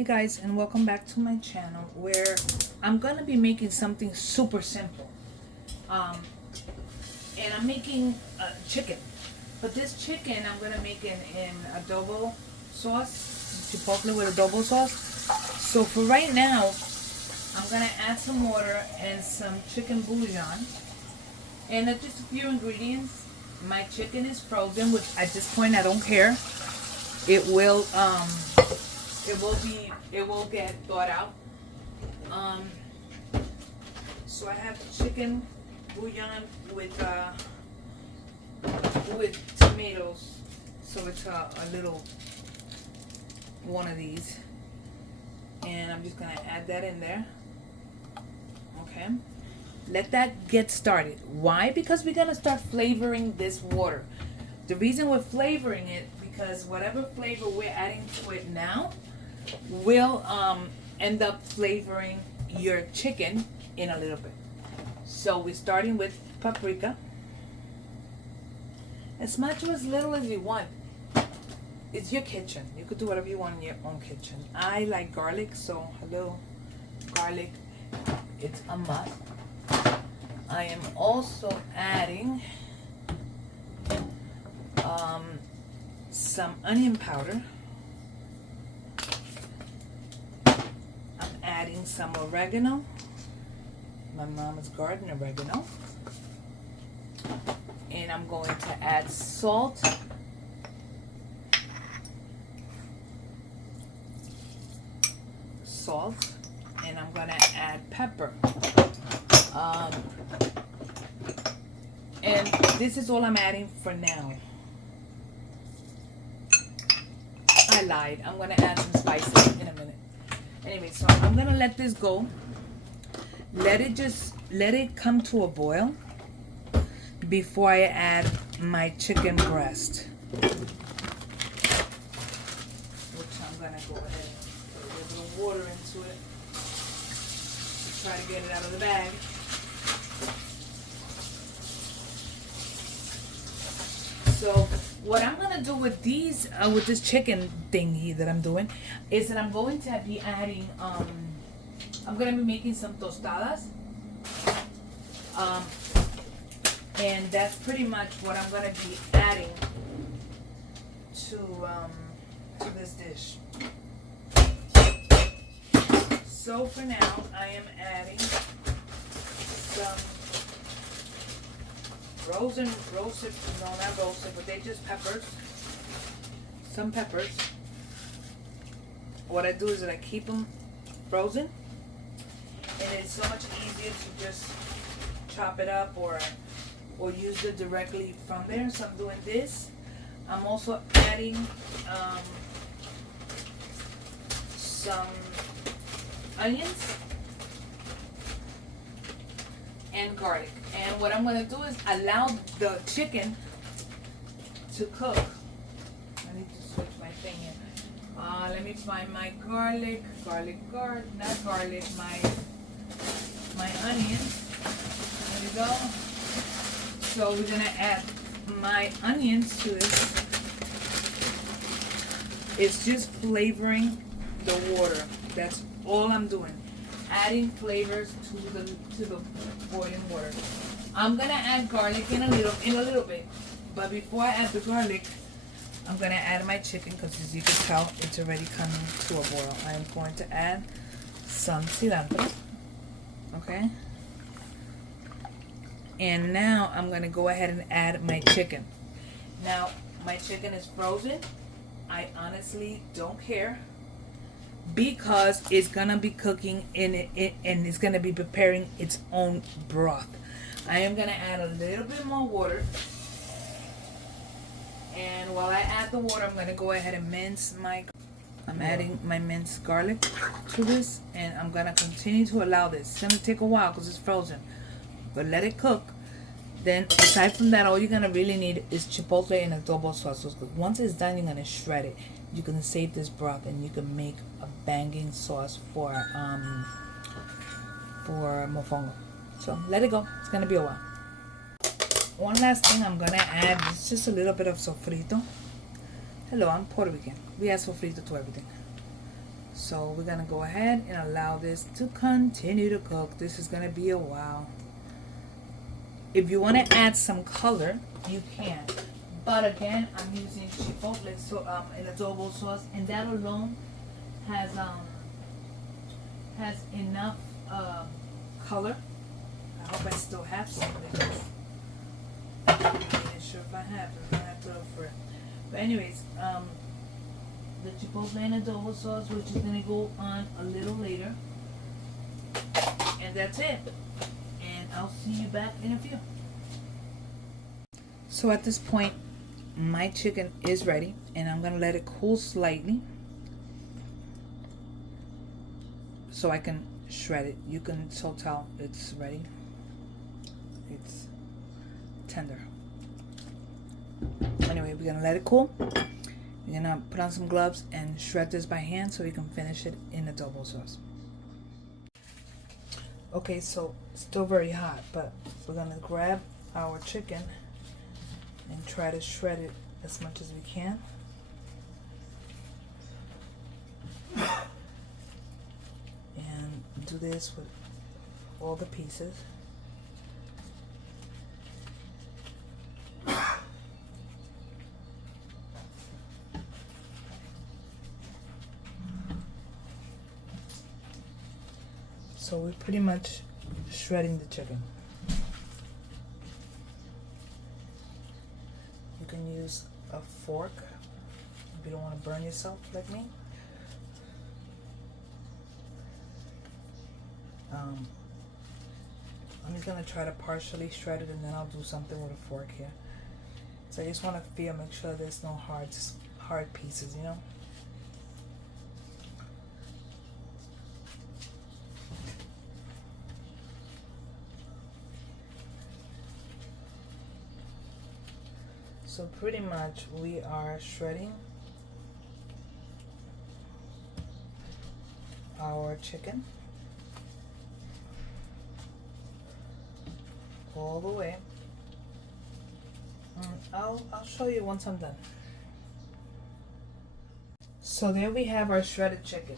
Hey guys, and welcome back to my channel where I'm gonna be making something super simple. And I'm making chicken, but this chicken I'm gonna make in adobo sauce, chipotle with adobo sauce. So for right now, I'm gonna add some water and some chicken bouillon, and just a few ingredients. My chicken is frozen, which at this point I don't care. It will get thawed out. So I have chicken bouillon with tomatoes. So it's a little one of these, and I'm just gonna add that in there. Okay, let that get started. Why? Because we're gonna start flavoring this water. The reason we're flavoring it, because whatever flavor we're adding to it now will end up flavoring your chicken in a little bit. So we're starting with paprika. As much or as little as you want. It's your kitchen. You could do whatever you want in your own kitchen. I like garlic, so hello, garlic. It's a must. I am also adding some onion powder. I'm adding some oregano, my mama's garden oregano, and I'm going to add salt, and I'm going to add pepper. And this is all I'm adding for now. I lied. I'm going to add some spices in a minute. Anyway, so I'm going to let this go. Let it come to a boil before I add my chicken breast. Which I'm going to go ahead and put a little bit of water into it to try to get it out of the bag. So what I'm gonna do with these, with this chicken thingy that I'm doing, is that I'm going to be adding, I'm gonna be making some tostadas, and that's pretty much what I'm gonna be adding to this dish. So for now, I am adding some roasted, no, not roasted, but they're just peppers. Some peppers. What I do is that I keep them frozen, and it's so much easier to just chop it up or use it directly from there. So I'm doing this. I'm also adding some onions and garlic. And what I'm going to do is allow the chicken to cook. I need to switch my thing here. Let me find my my onions. There we go. So we're going to add my onions to this. It's just flavoring the water. That's all I'm doing. Adding flavors to the boiling water. I'm gonna add garlic in a little bit, but before I add the garlic, I'm gonna add my chicken, because as you can tell, it's already coming to a boil. I am going to add some cilantro. Okay. And now I'm gonna go ahead and add my chicken. Now my chicken is frozen. I honestly don't care, because it's gonna be cooking in it, and it's gonna be preparing its own broth. I am gonna add a little bit more water, and while I add the water, I'm gonna go ahead and I'm adding my minced garlic to this, and I'm gonna continue to allow this. It's gonna take a while because it's frozen, but let it cook. Then aside from that, all you're gonna really need is chipotle and adobo sauce. Once it's done, you're gonna shred it. You can save this broth, and you can make a banging sauce for mofongo. So let it go. It's gonna be a while. One last thing I'm gonna add is just a little bit of sofrito. Hello, I'm Puerto Rican. We add sofrito to everything. So we're gonna go ahead and allow this to continue to cook. This is gonna be a while. If you want to add some color, you can. But again, I'm using Chipotle an adobo sauce, and that alone has enough color. I hope I still have some because I'm not sure if I have. I'm gonna have to look for it. But anyways, the Chipotle and adobo sauce, which is gonna go on a little later, and that's it. And I'll see you back in a few. So at this point, my chicken is ready, and I'm gonna let it cool slightly so I can shred it. You can so tell it's ready. It's tender. Anyway, we're gonna let it cool. We're gonna put on some gloves and shred this by hand so we can finish it in adobo sauce. Okay, so still very hot, but we're gonna grab our chicken and try to shred it as much as we can. And do this with all the pieces. So we're pretty much shredding the chicken. You can use a fork if you don't want to burn yourself like me. I'm just gonna try to partially shred it, and then I'll do something with a fork here. So I just want to make sure there's no hard pieces, you know. So pretty much we are shredding our chicken all the way. I'll show you once I'm done. So there we have our shredded chicken.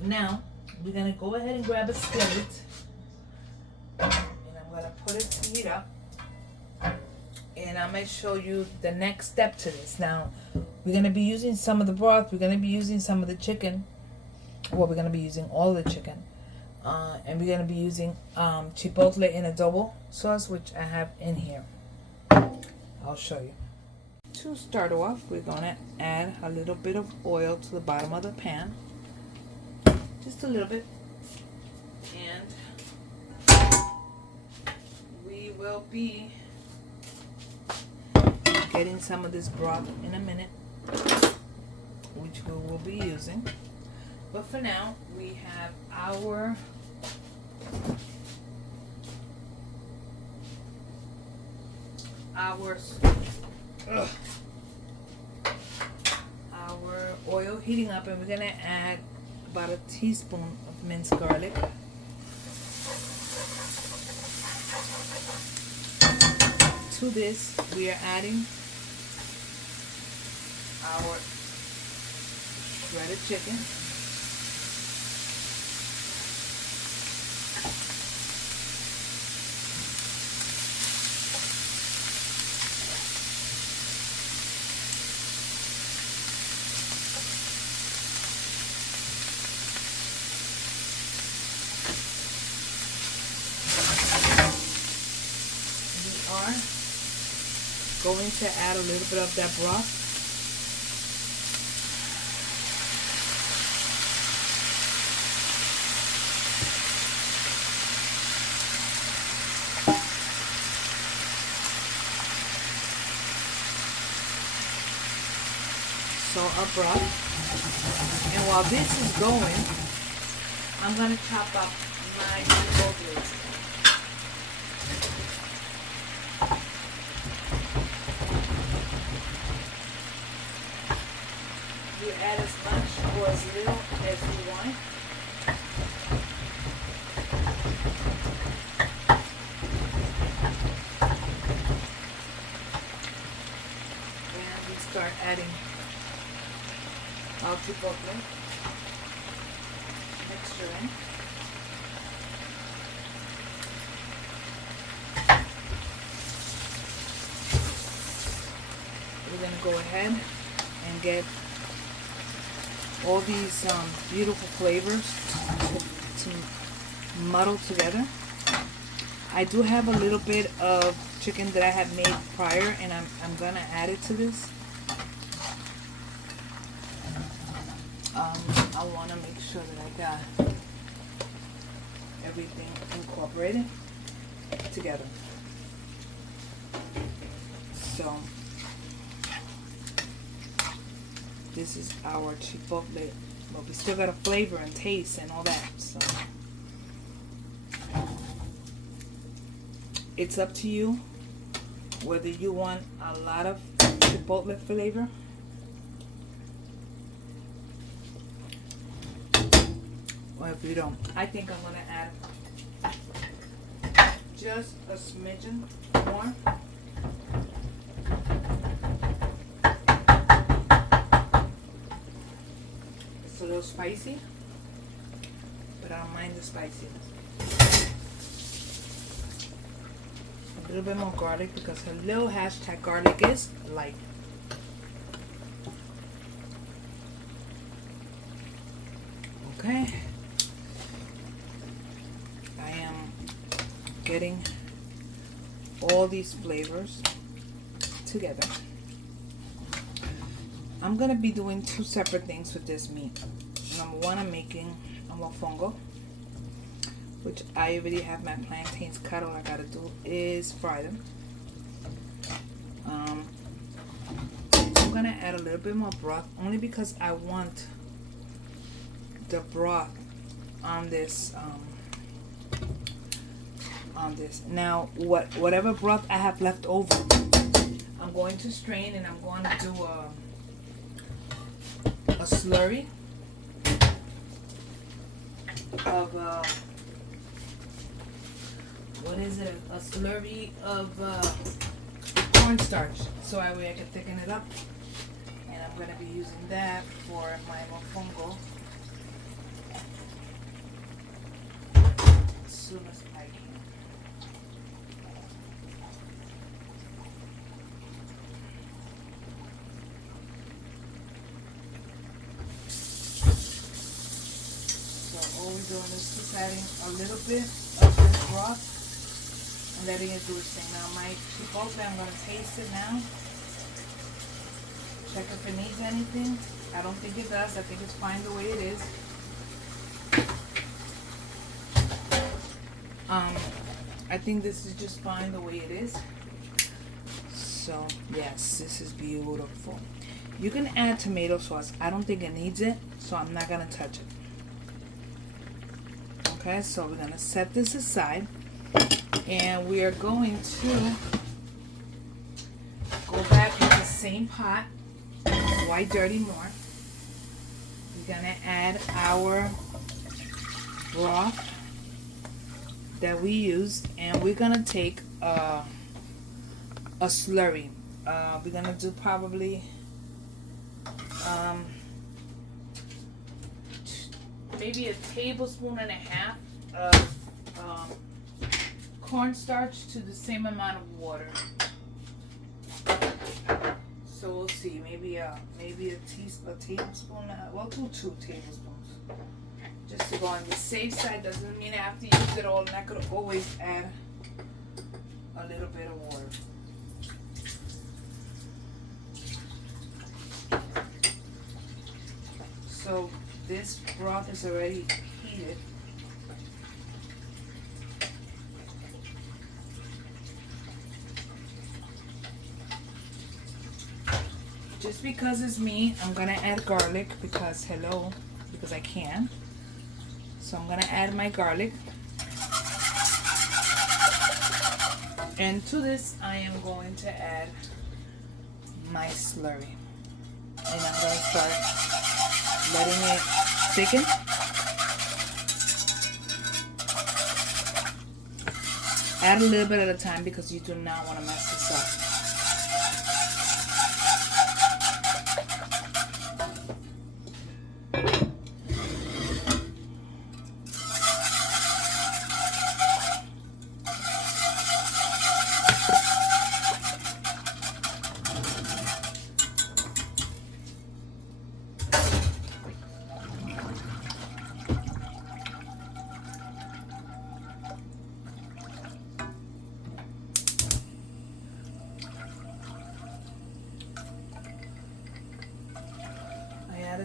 Now we're gonna go ahead and grab a skillet, and I'm gonna put it to heat up. And I'm going to show you the next step to this. Now, we're going to be using some of the broth. We're going to be using some of the chicken. Well, we're going to be using all the chicken. And we're going to be using Chipotle and adobo sauce, which I have in here. I'll show you. To start off, we're going to add a little bit of oil to the bottom of the pan. Just a little bit. And we will be getting some of this broth in a minute, which we will be using. But for now, we have our oil heating up, and we're gonna add about a teaspoon of minced garlic. To this, we are adding our shredded chicken. We are going to add a little bit of that broth. So our broth. And while this is going, I'm going to chop up my chipotle. You add as much or as little as you want. And we start adding our chipotle. mixture in. We're going to go ahead and get all these beautiful flavors to muddle together. I do have a little bit of chicken that I had made prior, and I'm going to add it to this. I want to make sure that I got everything incorporated together. So this is our chipotle, but we still got a flavor and taste and all that. So it's up to you whether you want a lot of chipotle flavor or if you don't. I think I'm going to add just a smidgen more. It's a little spicy, but I don't mind the spiciness. A little bit more garlic because her little hashtag garlic is light. Okay. I am getting all these flavors together. I'm going to be doing two separate things with this meat. Number one, I'm making a mofongo, which I already have my plantains cut. All I got to do is fry them. I'm going to add a little bit more broth only because I want the broth on this now. Whatever broth I have left over, I'm going to strain, and I'm going to do a slurry of what is it, a slurry of cornstarch, so I can thicken it up, and I'm going to be using that for my mofongo as soon as I can. All we're doing is just adding a little bit of this broth and letting it do its thing. Now my chipotle, I'm going to taste it now. Check if it needs anything. I don't think it does. I think it's fine the way it is. I think this is just fine the way it is. So yes, this is beautiful. You can add tomato sauce. I don't think it needs it, so I'm not going to touch it. Okay, so we're going to set this aside, and we are going to go back in the same pot, white dirty more. We're going to add our broth that we used, and we're going to take a slurry. We're going to do probably maybe a tablespoon and a half of cornstarch to the same amount of water. So we'll see. Maybe a tablespoon. We'll do 2 tablespoons, just to go on the safe side. Doesn't mean I have to use it all, and I could always add a little bit of water. So this broth is already heated. Just because it's me, I'm gonna add garlic because I can. So I'm gonna add my garlic. And to this, I am going to add my slurry. And I'm gonna start letting it thicken. Add a little bit at a time because you do not want to mess this up.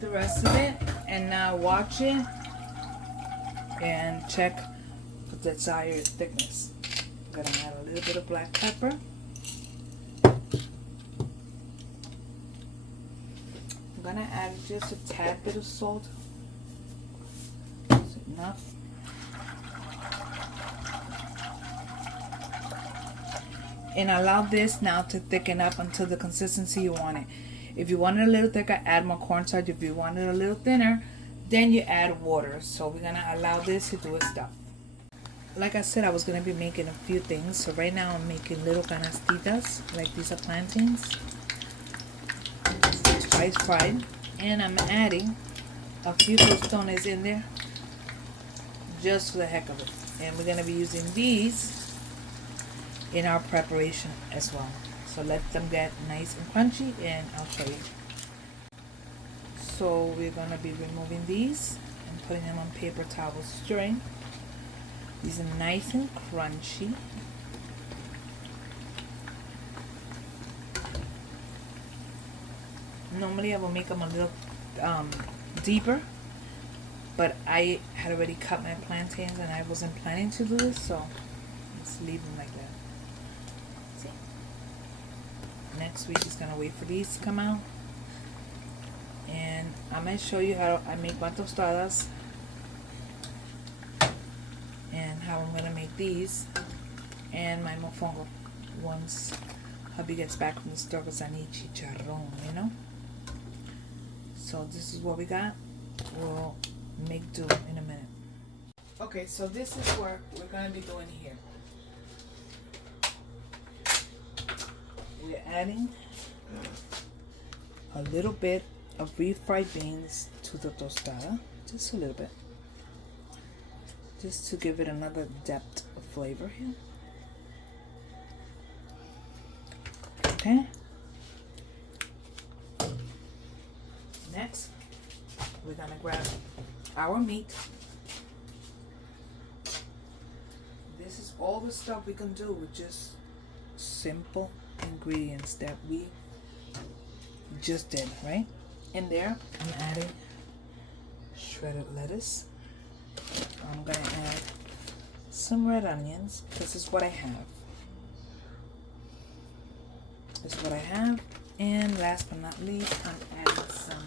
the rest of it, and now watch it and check the desired thickness. I'm gonna add a little bit of black pepper. I'm gonna add just a tad bit of salt. That's enough. And allow this now to thicken up until the consistency you want it. If you want it a little thicker, add more cornstarch. If you want it a little thinner, then you add water. So we're gonna allow this to do its stuff. Like I said, I was gonna be making a few things. So right now I'm making little canastitas, like these are plantains, twice fried, and I'm adding a few tostones in there just for the heck of it. And we're gonna be using these in our preparation as well. So let them get nice and crunchy, and I'll show you. So we're gonna be removing these and putting them on paper towel string. These are nice and crunchy. Normally I will make them a little deeper, but I had already cut my plantains and I wasn't planning to do this, so let's leave them like that. See? Next week is gonna wait for these to come out, and I'm gonna show you how I make my tostadas and how I'm gonna make these and my mofongo once hubby gets back from the store, because I need chicharrón, you know. So this is what we got. We'll make do in a minute. Okay, so this is what we're gonna be doing here. We're adding a little bit of refried beans to the tostada, just a little bit, just to give it another depth of flavor here. Okay. Next, we're gonna grab our meat. This is all the stuff we can do with just simple ingredients that we just did, right? In there, I'm adding shredded lettuce. I'm gonna add some red onions. This is what I have. This is what I have. And last but not least, I'm adding some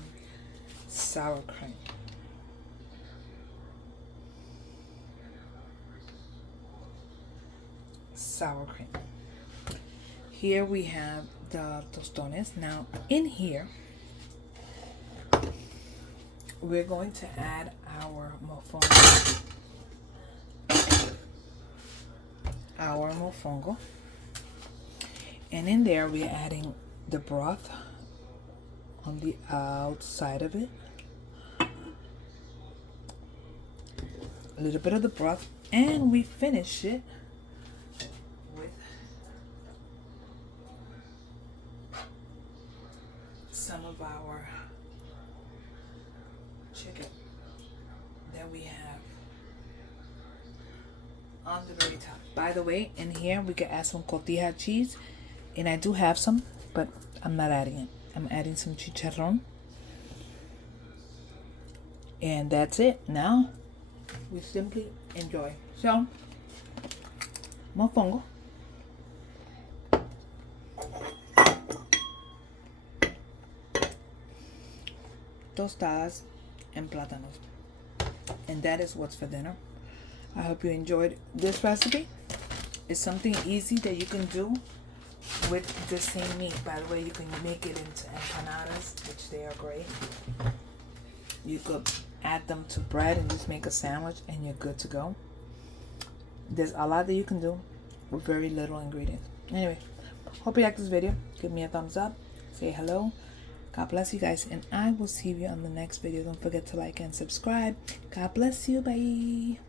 sour cream. Sour cream. Here we have the tostones. Now in here, we're going to add our mofongo. And in there we're adding the broth on the outside of it. A little bit of the broth, and we finish it with some of our chicken that we have on the very top. By the way, in here we can add some cotija cheese, and I do have some, but I'm not adding it. I'm adding some chicharrón, and that's it. Now we simply enjoy. So, mofongo, tostadas, and plátanos. And that is what's for dinner. I hope you enjoyed this recipe. It's something easy that you can do with the same meat. By the way, you can make it into empanadas, which they are great. You could add them to bread and just make a sandwich, and you're good to go. There's a lot that you can do with very little ingredients. Anyway, hope you like this video. Give me a thumbs up. Say hello. God bless you guys, and I will see you on the next video. Don't forget to like and subscribe. God bless you. Bye.